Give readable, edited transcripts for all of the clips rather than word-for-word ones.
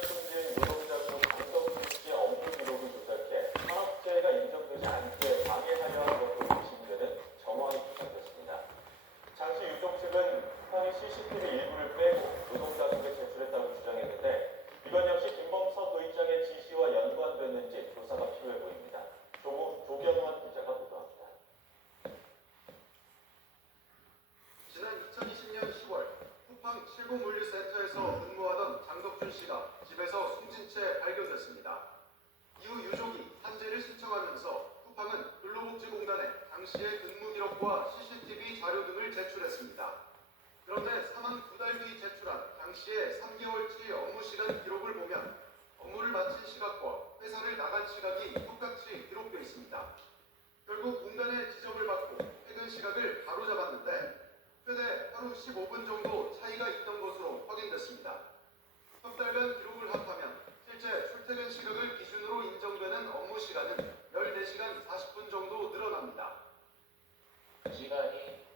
숨진 노동자금 강덕수 씨의 업무 기록을 조작해 산업재해가 인정되지 않게 방해하려 한 것으로 의심되는 정황이 포착됐습니다. 당시 유족 측은 북한이 CCTV 일부를 빼고 노동자금에 제출했다고 주장했는데 이건 역시 김범석 의장의 지시와 연관됐는지 조사가 필요해 보입니다. 조경환 기자가 보도합니다. 지난 2020년 10월 쿠팡 실공물류센터에서 근무하던 장덕준 씨가 집에서 숨진 채 발견됐습니다. 이후 유족이 산재를 신청하면서 쿠팡은 근로복지공단에 당시의 근무 기록과 CCTV 자료 등을 제출했습니다. 그런데 사망 2달 뒤 제출한 당시의 3개월치 업무 시간 기록을 보면 업무를 마친 시각과 회사를 나간 시각이 똑같이 기록되어 있습니다. 결국 공단의 지적을 받고 퇴근 시각을 바로잡았는데 최대 하루 15분 정도 차이가 있던 것으로 확인됐습니다. 석 달간 기록을 합하면 실제 출퇴근 시각을 기준으로 인정되는 업무 시간은 14시간 40분 정도 늘어납니다. 그 시간이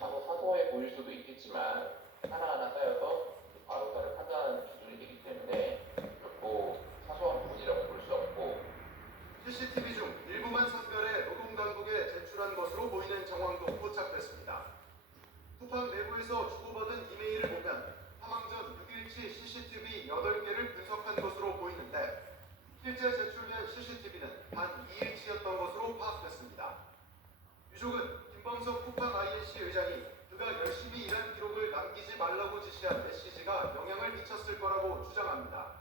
다소 사소해 보일 수도 있겠지만 하나하나 쌓여서 바로사를 판단하는 기준이 되기 때문에 결코 사소한 부분이라고 볼 수 없고 CCTV 중 일부만 선별해 노동당국에 제출한 것으로 보이는 정황도 포착됐습니다. 쿠팡 내부에서 주고받은 이메일을 보면 사망 전 6일치 CCTV 8개를 분석한 것으로 보이는데 실제 제출된 CCTV는 단 2일치였던 것으로 파악됐습니다. 유족은 김범석 쿠팡 INC 의장이 그가 열심히 일한 기록을 남기지 말라고 지시한 메시지가 영향을 미쳤을 거라고 주장합니다.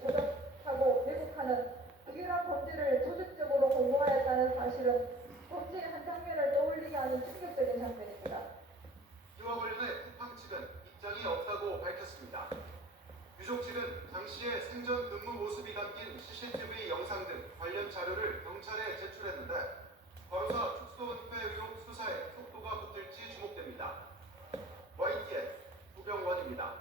조작하고 왜곡하는 특이한 범죄를 조직적으로 공모하였다는 사실은 범죄의 한 장면을 떠올리게 하는 충격적인 장면입니다. 이와 관련해 쿠팡 측은 입장이 없다고 밝혔습니다. 유족 측은 당시의 생전 근무 모습이 담긴 CCTV 영상 등 관련 자료를 경찰에 제출했는데 과로사 축소 은폐 의혹 수사에 속도가 붙을지 주목됩니다. YTN 구병원입니다.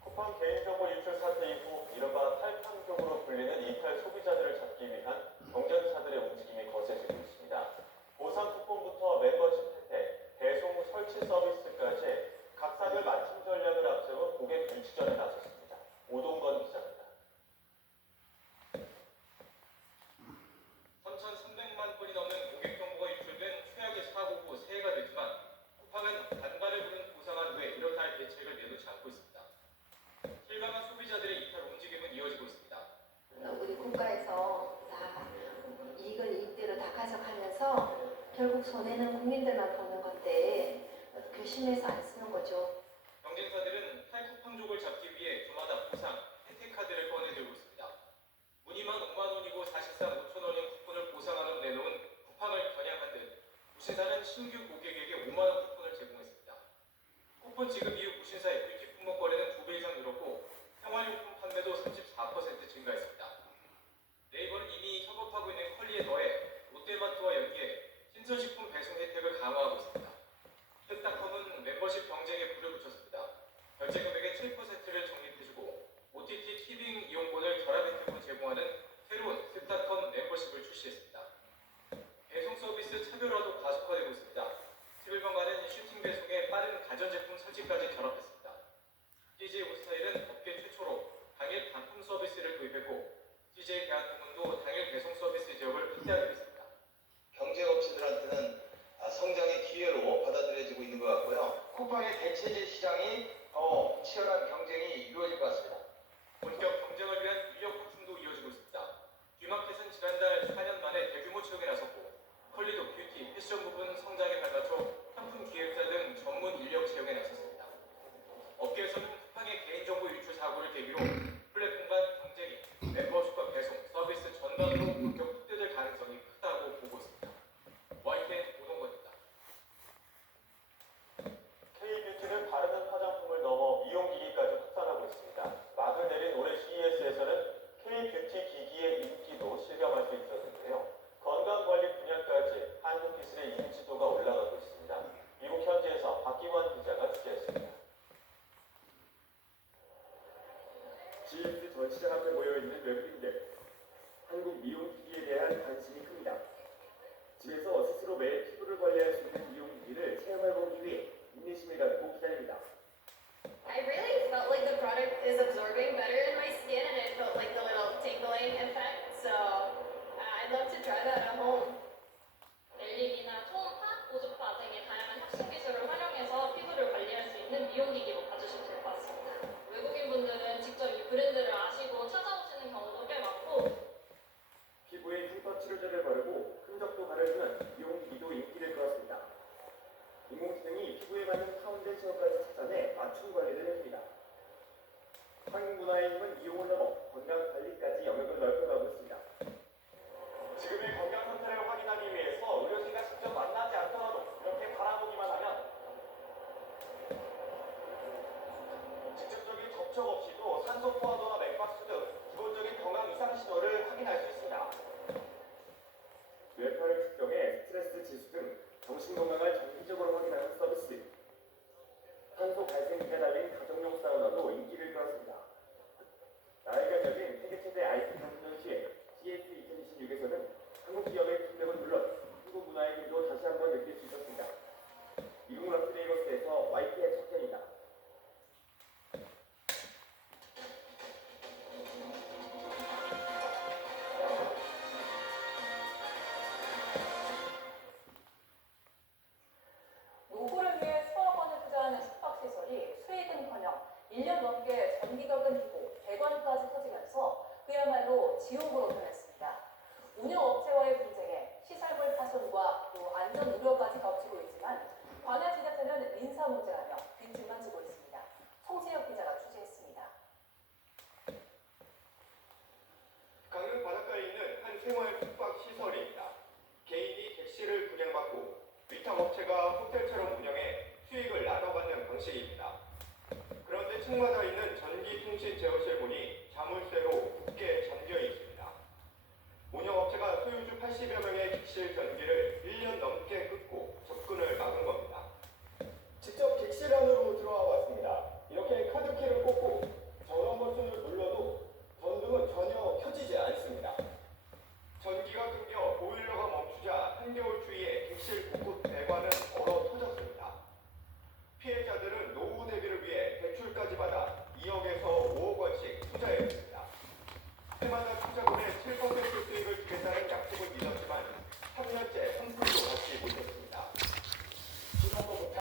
쿠팡 개인정보 유출 사태 이후 이른바 탈판족으로 불리는 이탈 소비자들을 잡기 위한 경쟁사들의 움직임이 거세지고 있습니다. 보상 쿠폰부터 멤버십 혜택, 배송 설치 서비스까지 각사들 맞춤 전략을 앞세워 고객 유치전에 나섰습니다. 오동건 기자입니다. 3,300만 건이 넘는 고객 정보가 유출된 최악의 사고 후 새해가 됐지만 쿠팡은 단발을 부른 보상안 외 이렇다 할 대책을 내놓지 않고 있습니다. 실감한 소비자들의 이탈 움직임은 이어지고 있습니다. 우리 국가에서 다 이익을 이익대로 다 가져가면서 결국 손해는 국민들만 보는 건데 괘씸해서 안 쓰는 거죠. 경쟁사들은 탈쿠팡족을 잡기 위해 주마다 보상, 혜택 카드를 꺼내들고 있습니다. 문의만 5만 원이고 사실상 5천 원인 쿠폰을 보상하는 내놓은 쿠팡을 겨냥한 듯 무신사는 신규 고객에게 5만 원 쿠폰을 제공했습니다. 쿠폰 지급 이후 무신사의 뷰티 품목 거래는 2배 이상 늘었고 생활용품 판매도 34% 증가했습니다. 네이버는 이미 협업하고 있는 컬리에 더해 롯데마트와 연계해 신선식품 배송 혜택을 강화하고 있습니다. 흑닷컴은 멤버십 경쟁에 불을 붙였습니다. 결제 금액의 7%를 적립해주고 OTT 티빙 이용권을 결합 혜택으로 제공하는 새로운 흑닷컴 멤버십을 출시했습니다. 배송 서비스 차별화도 가속화되고 있습니다. 11번가는 슈팅 배송에 빠른 가전제품 설치까지 결합했습니다. CJ 온스타일은 업계 최초로 당일 반품 서비스를 도입했고 CJ 대한통운도 당일 배송 서비스 지역을 확대하기로 했습니다. 경쟁업체들한테는 성장의 기회로 받아들여지고 있는 것 같고요. 쿠팡의 대체제 시장이 더 치열한 경쟁이 이루어질 것 같습니다. 본격 경쟁을 위한 인력 보충도 이어지고 있습니다. 듀마켓은 지난달 4년 만에 대규모 채용에 나섰고 컬리도 뷰티, 패션 부분 성장에 발맞춰 상품 기획사 등 전문 인력 채용에 나섰습니다. 업계에서는 쿠팡의 개인정보 유출 사고를 계기로 플랫폼 간 경쟁이 멤버십과 배송, 서비스 전반으로 본격 확대될 가능성이 크다고 보고 있습니다. YTN 오동건입니다. K뷰티는 바르는 화장품을 넘어 미용기기까지 확산하고 있습니다. 막을 내린 올해 CES에서는 K뷰티 기기의 인기도 실감할 수 있었는데요. 건강관리 분야까지 한국 기술의 인지도가 올라가고 있습니다. 미국 현지에서 박기환 기자가 취재했습니다. CES 전시장 앞에 모여있는 외국인들. 한국 미용기기에 대한 관심이 큽니다. 집에서 스스로 매일 피부를 관리할 수 있는 미용기기를 체험해보기 위해 인내심을 갖고 기다립니다. I really felt like the product is absorbing better in my skin and it felt like the little tingling effect. So I'd love to try that at home. 멜립이나 초음파, 고주파 등의 다양한 혁신 기술을 활용해서 피부를 관리할 수 있는 미용기기로 봐주시면 될 것 같습니다. 외국인 분들은 직접 이 브랜드를 아시고 찾아오시는 경우도 꽤 많고 피부에 흉터 치료제를 바르고 흔적도 가려주는 미용기기도 인기를 끌었습니다. 인공지능이 피부에 맞는 파운데이션까지 찾아내 맞춤 관리를 해줍니다. 한국 문화의 힘은 이용을 넘어 건강 관리까지 영역을 넓혀가고 있습니다. 지금의 건강 상태를 확인하기 위해서 의료진과 직접 만나지 않더라도 이렇게 바라보기만 하면 직접적인 접촉 없이도 산소 포화도나 맥박수 등 기본적인 건강 이상 신호를 확인할 수 있습니다. 뇌파를 측정해 스트레스 지수 등 정신 건강을 정기적으로 확인하는 서비스. 산소 발생기가 달린 가정용 사우나도 인기를 끌었습니다. 나이가 적인 세계 최대 IT 경전시회 CES 2026에서는 한국 기업의 팀력은 물론 한국 문화의 힘도 다시 한번 느낄 수 있었습니다. 미국 럭스베이거스에서 YT의 석현입니다. 노후를 위해 수억 원을 투자하는 숙박시설이 수익은커녕 1년 넘게 전기가 끊기고 배관까지 터지면서 그야말로 지옥으로 변했습니다. 운영업체와의 분쟁에 시설물 파손과 또 안전 우려까지 겹치고 있지만 관할 지자체는 민사 문제라며 뒷짐만 지고 있습니다. 송세혁 기자가 취재했습니다. 강릉 바닷가에 있는 한 생활 숙박 시설입니다. 개인이 객실을 분양받고 위탁업체가 호텔처럼 운영해 수익을 나눠받는 방식입니다. 그런데 층마다 있는 전기 통신 제어실 문이 자물쇠로 굳게 잠겨 있습니다. 운영업체가 소유주 80여 명의 객실 전기를